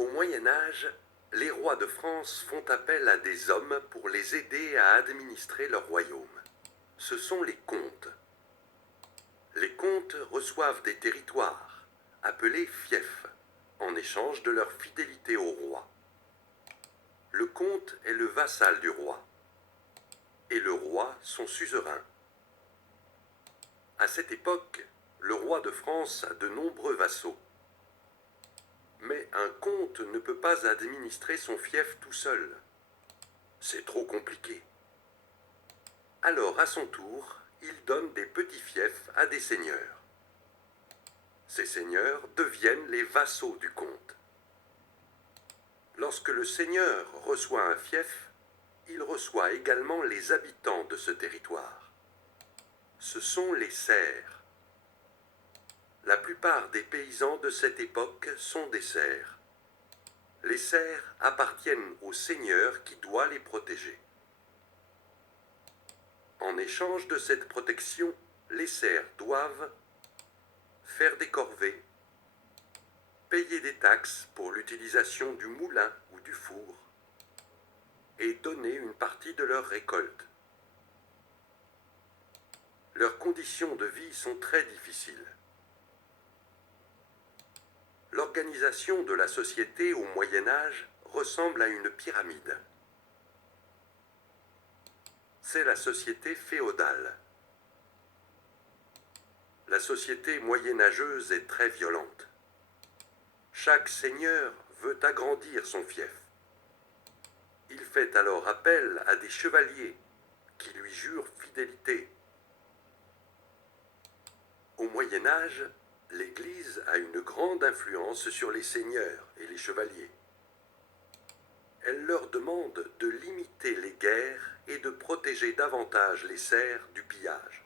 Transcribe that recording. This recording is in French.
Au Moyen Âge, les rois de France font appel à des hommes pour les aider à administrer leur royaume. Ce sont les comtes. Les comtes reçoivent des territoires, appelés fiefs, en échange de leur fidélité au roi. Le comte est le vassal du roi, et le roi son suzerain. À cette époque, le roi de France a de nombreux vassaux. Mais un comte ne peut pas administrer son fief tout seul. C'est trop compliqué. Alors, à son tour, il donne des petits fiefs à des seigneurs. Ces seigneurs deviennent les vassaux du comte. Lorsque le seigneur reçoit un fief, il reçoit également les habitants de ce territoire. Ce sont les serfs. La plupart des paysans de cette époque sont des serfs. Les serfs appartiennent au seigneur qui doit les protéger. En échange de cette protection, les serfs doivent faire des corvées, payer des taxes pour l'utilisation du moulin ou du four, et donner une partie de leur récolte. Leurs conditions de vie sont très difficiles. L'organisation de la société au Moyen Âge ressemble à une pyramide. C'est la société féodale. La société moyenâgeuse est très violente. Chaque seigneur veut agrandir son fief. Il fait alors appel à des chevaliers qui lui jurent fidélité. Au Moyen Âge, l'Église a une grande influence sur les seigneurs et les chevaliers. Elle leur demande de limiter les guerres et de protéger davantage les serfs du pillage.